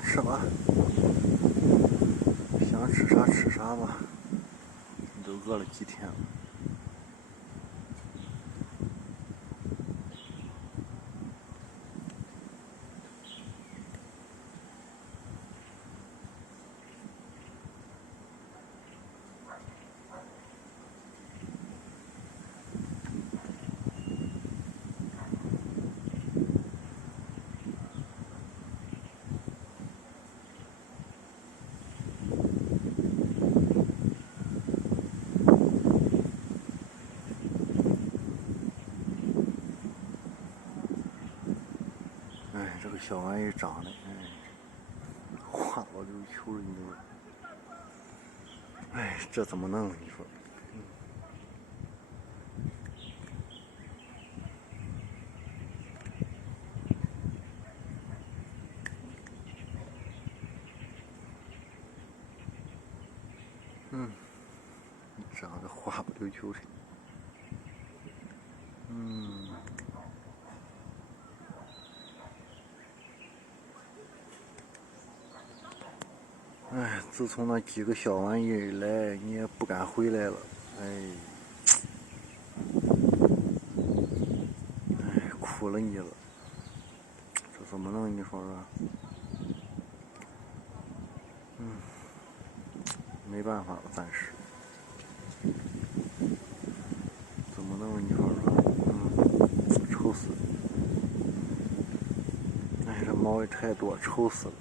想吃吧，想吃啥吃啥吧，都饿了几天了。哎，这个小玩意长得，花老溜球的，你说，哎，这怎么弄？你说，长得花不溜秋的，哎，自从那几个小玩意儿来，你也不敢回来了，苦了你了，这怎么弄？你说说，没办法了，暂时，怎么弄？你说说，愁死了，哎，这毛也太多，愁死了。